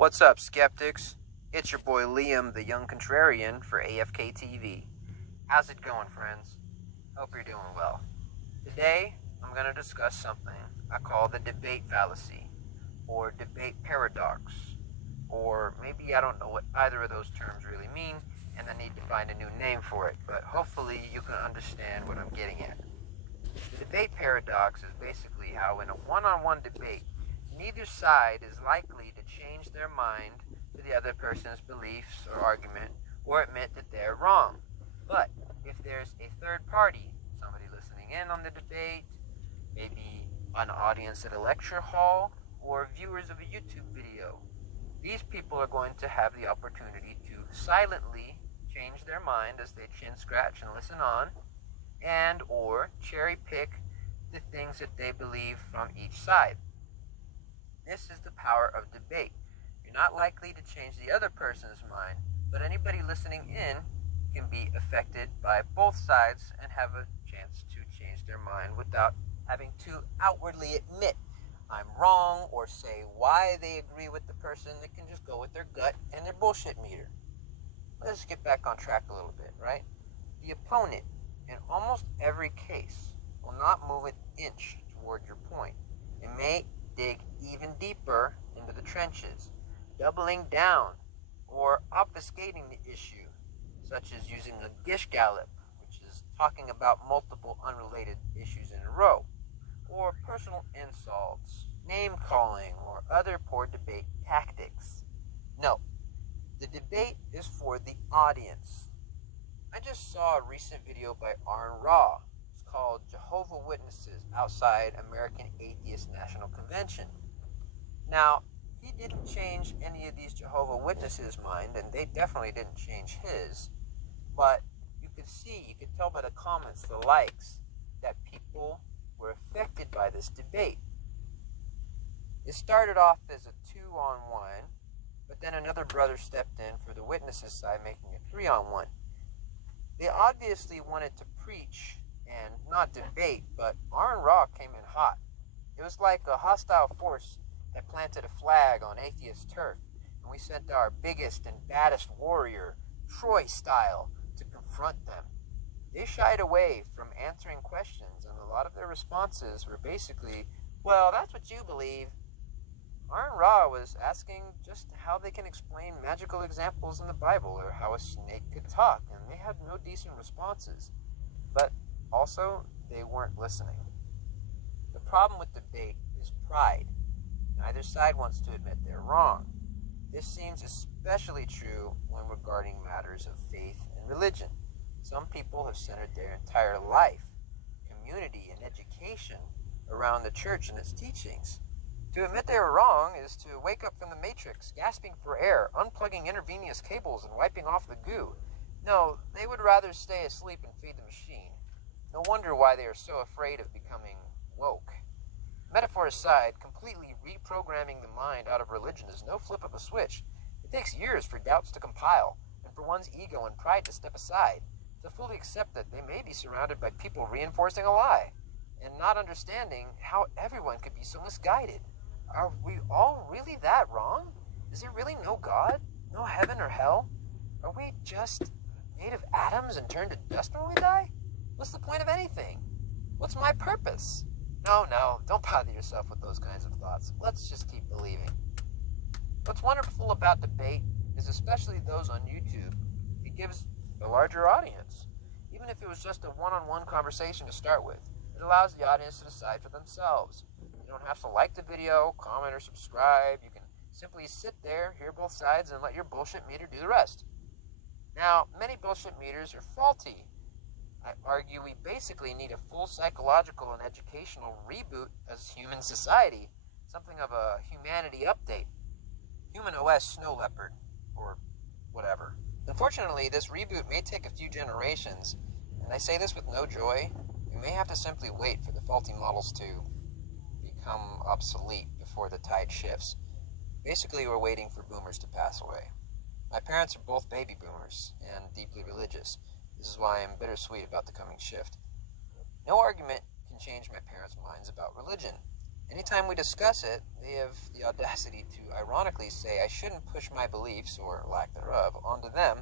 What's up, skeptics? It's your boy Liam, the Jung Contrarian for AFK TV. How's it going, friends? Hope you're doing well. Today, I'm going to discuss something I call the debate fallacy, or debate paradox, or maybe I don't know what either of those terms really mean, and I need to find a new name for it, but hopefully you can understand what I'm getting at. The debate paradox is basically how in a one-on-one debate, neither side is likely to change their mind to the other person's beliefs or argument or admit that they're wrong. But if there's a third party, somebody listening in on the debate, maybe an audience at a lecture hall, or viewers of a YouTube video, these people are going to have the opportunity to silently change their mind as they chin scratch and listen on, and or cherry pick the things that they believe from each side. This is the power of debate. You're not likely to change the other person's mind, but anybody listening in can be affected by both sides and have a chance to change their mind without having to outwardly admit I'm wrong or say why they agree with the person. They can just go with their gut and their bullshit meter. Let's get back on track a little bit, right? The opponent, in almost every case, will not move an inch toward your point. It may dig even deeper into the trenches, doubling down or obfuscating the issue, such as using a gish gallop, which is talking about multiple unrelated issues in a row, or personal insults, name calling, or other poor debate tactics. No, the debate is for the audience. I just saw a recent video by Aaron Ra. It's called Jehovah's Witnesses Outside American Atheist National Convention. Now, he didn't change any of these Jehovah's Witnesses' mind, and they definitely didn't change his. But you could tell by the comments, the likes, that people were affected by this debate. It started off as a 2-on-1, but then another brother stepped in for the witnesses' side, making it 3-on-1. They obviously wanted to preach and not debate, but Aaron Ra came in hot. It was like a hostile force that planted a flag on atheist turf, and we sent our biggest and baddest warrior, Troy style, to confront them. They shied away from answering questions, and a lot of their responses were basically, well, that's what you believe. Aaron Ra was asking just how they can explain magical examples in the Bible or how a snake could talk, and they had no decent responses. But also, they weren't listening. The problem with debate is pride. Neither side wants to admit they're wrong. This seems especially true when regarding matters of faith and religion. Some people have centered their entire life, community, and education around the church and its teachings. To admit they were wrong is to wake up from the matrix, gasping for air, unplugging intravenous cables, and wiping off the goo. No, they would rather stay asleep and feed the machine. No wonder why they are so afraid of becoming woke. Metaphor aside, completely reprogramming the mind out of religion is no flip of a switch. It takes years for doubts to compile, and for one's ego and pride to step aside, to fully accept that they may be surrounded by people reinforcing a lie, and not understanding how everyone could be so misguided. Are we all really that wrong? Is there really no God? No heaven or hell? Are we just made of atoms and turned to dust when we die? What's the point of anything? What's my purpose? No, don't bother yourself with those kinds of thoughts. Let's just keep believing. What's wonderful about debate is, especially those on YouTube, it gives a larger audience. Even if it was just a one-on-one conversation to start with, it allows the audience to decide for themselves. You don't have to like the video, comment, or subscribe. You can simply sit there, hear both sides, and let your bullshit meter do the rest. Now, many bullshit meters are faulty. I argue we basically need a full psychological and educational reboot as human society, something of a humanity update. Human OS Snow Leopard, or whatever. Unfortunately, this reboot may take a few generations, and I say this with no joy. We may have to simply wait for the faulty models to become obsolete before the tide shifts. Basically, we're waiting for boomers to pass away. My parents are both baby boomers and deeply religious. This is why I'm bittersweet about the coming shift. No argument can change my parents' minds about religion, Anytime we discuss it, they have the audacity to ironically say I shouldn't push my beliefs, or lack thereof, onto them,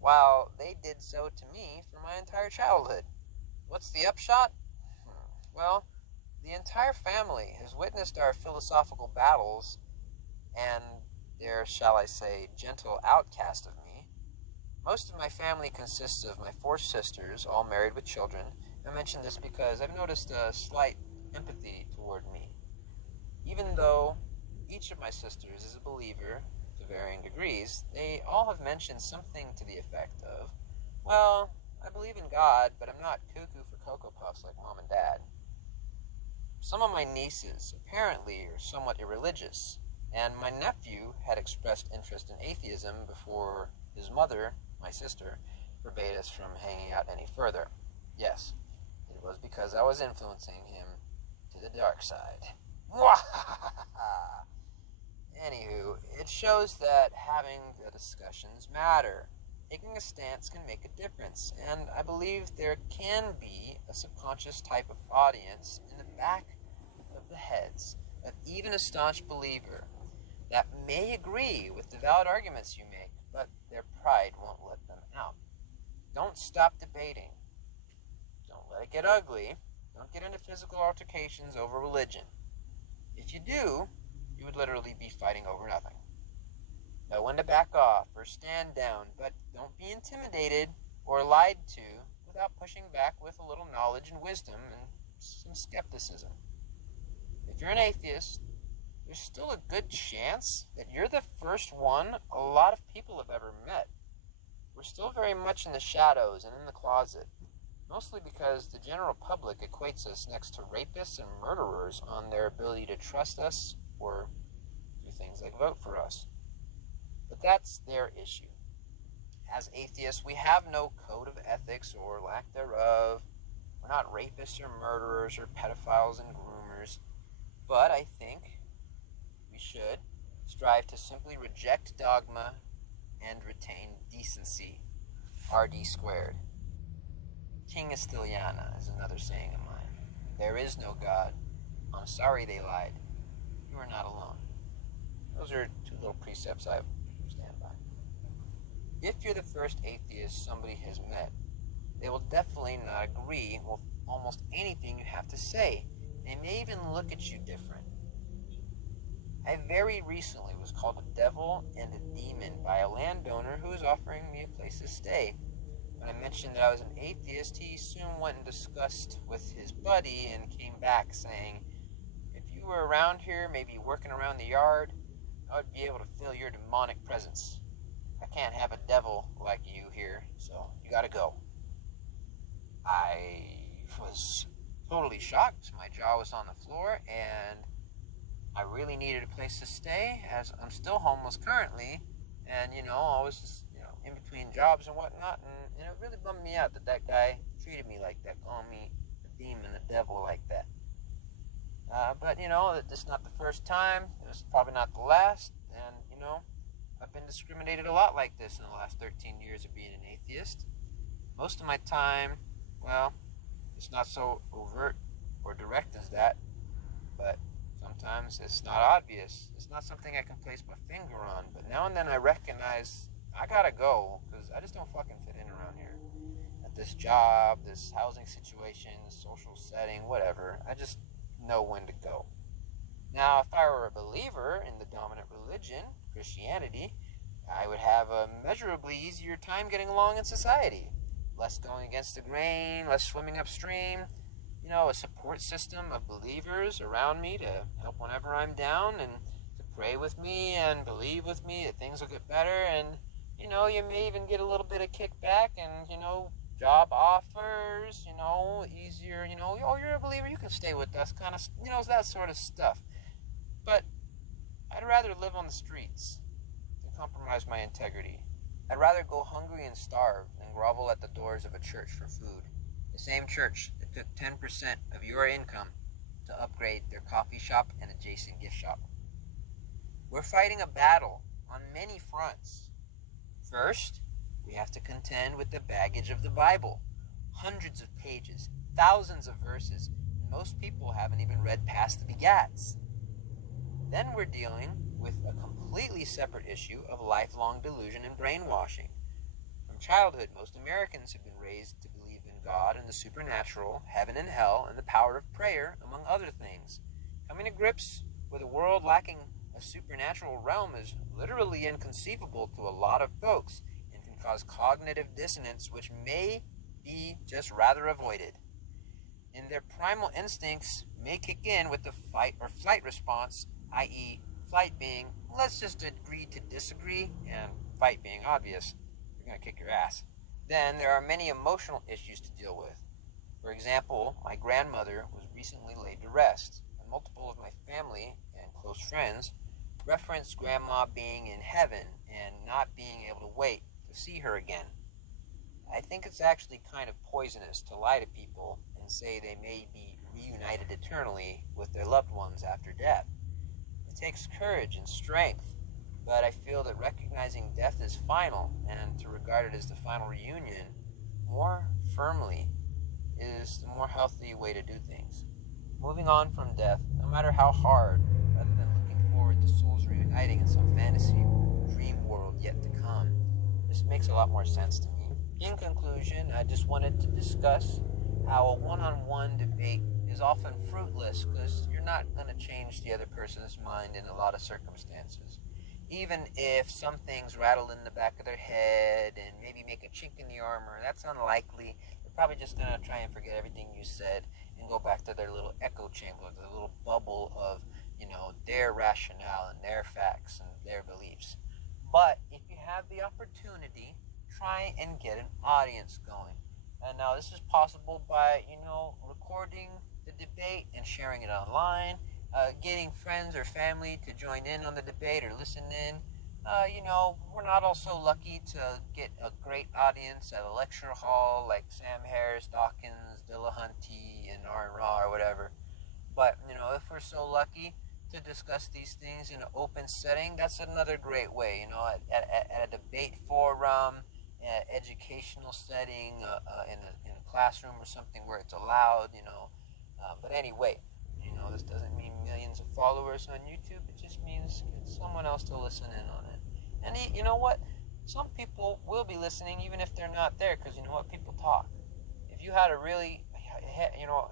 while they did so to me for my entire childhood. What's the upshot? Well, the entire family has witnessed our philosophical battles, and their, shall I say, gentle outcast of me. Most of my family consists of my 4 sisters, all married with children. I mention this because I've noticed a slight empathy toward me. Even though each of my sisters is a believer to varying degrees, they all have mentioned something to the effect of, well, I believe in God, but I'm not cuckoo for Cocoa Puffs like Mom and Dad. Some of my nieces apparently are somewhat irreligious, and my nephew had expressed interest in atheism before his mother, my sister, forbade us from hanging out any further. Yes, it was because I was influencing him to the dark side. Anywho, it shows that having the discussions matter. Taking a stance can make a difference, and I believe there can be a subconscious type of audience in the back of the heads of even a staunch believer that may agree with the valid arguments you make, but their pride won't let them out. Don't stop debating. Don't let it get ugly. Don't get into physical altercations over religion. If you do, you would literally be fighting over nothing. Know when to back off or stand down, but don't be intimidated or lied to without pushing back with a little knowledge and wisdom and some skepticism. If you're an atheist, there's still a good chance that you're the first one a lot of people have ever met. We're still very much in the shadows and in the closet, mostly because the general public equates us next to rapists and murderers on their ability to trust us or do things like vote for us. But that's their issue. As atheists, we have no code of ethics or lack thereof. We're not rapists or murderers or pedophiles and groomers. But I think we should strive to simply reject dogma and retain decency. RD squared. King Estiliana is another saying of mine. There is no God. I'm sorry they lied. You are not alone. Those are 2 little precepts I stand by. If you're the first atheist somebody has met, they will definitely not agree with almost anything you have to say. They may even look at you different. I very recently was called a devil and a demon by a landowner who was offering me a place to stay. When I mentioned that I was an atheist, he soon went and discussed with his buddy and came back saying, if you were around here, maybe working around the yard, I would be able to feel your demonic presence. I can't have a devil like you here, so you gotta go. I was totally shocked. My jaw was on the floor, and I really needed a place to stay, as I'm still homeless currently, and, I was just, in between jobs and whatnot, and it really bummed me out that guy treated me like that, calling me a demon, a devil like that. But, this is not the first time, this is probably not the last, and, I've been discriminated a lot like this in the last 13 years of being an atheist. Most of my time, well, it's not so overt or direct as that, but sometimes it's not obvious. It's not something I can place my finger on, but now and then I recognize I gotta go, because I just don't fucking fit in around here. At this job, this housing situation, this social setting, whatever, I just know when to go. Now, if I were a believer in the dominant religion, Christianity, I would have a measurably easier time getting along in society. Less going against the grain, less swimming upstream, a support system of believers around me to help whenever I'm down and to pray with me and believe with me that things will get better, and, you may even get a little bit of kickback and, job offers, easier, oh, you're a believer, you can stay with us, kind of, that sort of stuff. But I'd rather live on the streets than compromise my integrity. I'd rather go hungry and starve than grovel at the doors of a church for food. The same church that took 10% of your income to upgrade their coffee shop and adjacent gift shop. We're fighting a battle on many fronts. First, we have to contend with the baggage of the Bible. Hundreds of pages, thousands of verses, and most people haven't even read past the begats. Then we're dealing with a completely separate issue of lifelong delusion and brainwashing. From childhood, most Americans have been raised to believe in God and the supernatural, heaven and hell, and the power of prayer, among other things. Coming to grips with a world lacking a supernatural realm is literally inconceivable to a lot of folks and can cause cognitive dissonance, which may be just rather avoided. And their primal instincts may kick in with the fight or flight response, i.e., flight being, let's just agree to disagree, and fight being obvious, you're going to kick your ass. Then there are many emotional issues to deal with. For example, my grandmother was recently laid to rest, and multiple of my family and close friends referenced Grandma being in heaven and not being able to wait to see her again. I think it's actually kind of poisonous to lie to people and say they may be reunited eternally with their loved ones after death. It takes courage and strength, but I feel that recognizing death is final and to regard it as the final reunion more firmly is the more healthy way to do things. Moving on from death, no matter how hard, rather than looking forward to souls reuniting in some fantasy dream world yet to come, this makes a lot more sense to me. In conclusion, I just wanted to discuss how a one-on-one debate is often fruitless because you're not going to change the other person's mind in a lot of circumstances. Even if some things rattle in the back of their head and maybe make a chink in the armor, that's unlikely. They're probably just going to try and forget everything you said and go back to their little echo chamber, their little bubble of, their rationale and their facts and their beliefs. But if you have the opportunity, try and get an audience going. And now this is possible by, recording the debate and sharing it online, getting friends or family to join in on the debate or listen in. We're not all so lucky to get a great audience at a lecture hall like Sam Harris, Dawkins, Dillahunty, and Aaron Ra or whatever. But, if we're so lucky to discuss these things in an open setting, that's another great way, at a debate forum, educational setting, in a classroom or something where it's allowed, but anyway, this doesn't mean millions of followers on YouTube. It just means get someone else to listen in on it. And you know what? Some people will be listening even if they're not there, because people talk. If you had a really,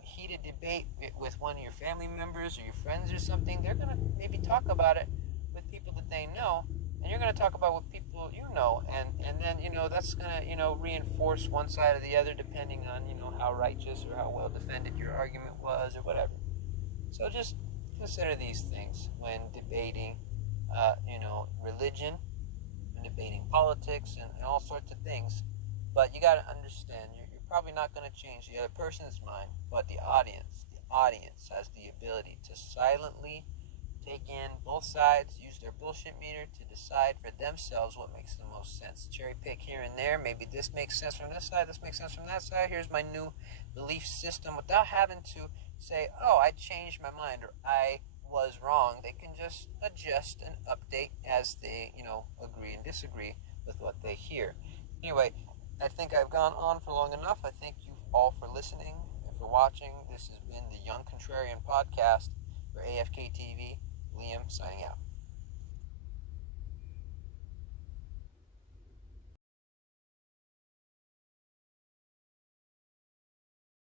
heated debate with one of your family members or your friends or something, they're going to maybe talk about it with people that they know, and you're going to talk about what people and then, that's going to, reinforce one side or the other depending on, how righteous or how well defended your argument was or whatever. So just consider these things when debating, religion, when debating politics and all sorts of things. But you got to understand, you're probably not going to change the other person's mind, but the audience has the ability to silently take in both sides, use their bullshit meter to decide for themselves what makes the most sense. Cherry pick here and there. Maybe this makes sense from this side, this makes sense from that side. Here's my new belief system, without having to say, oh, I changed my mind or I was wrong. They can just adjust and update as they, agree and disagree with what they hear. Anyway, I think I've gone on for long enough. I thank you all for listening and for watching. This has been the Jung Contrarian podcast for AFK TV. Liam signing out.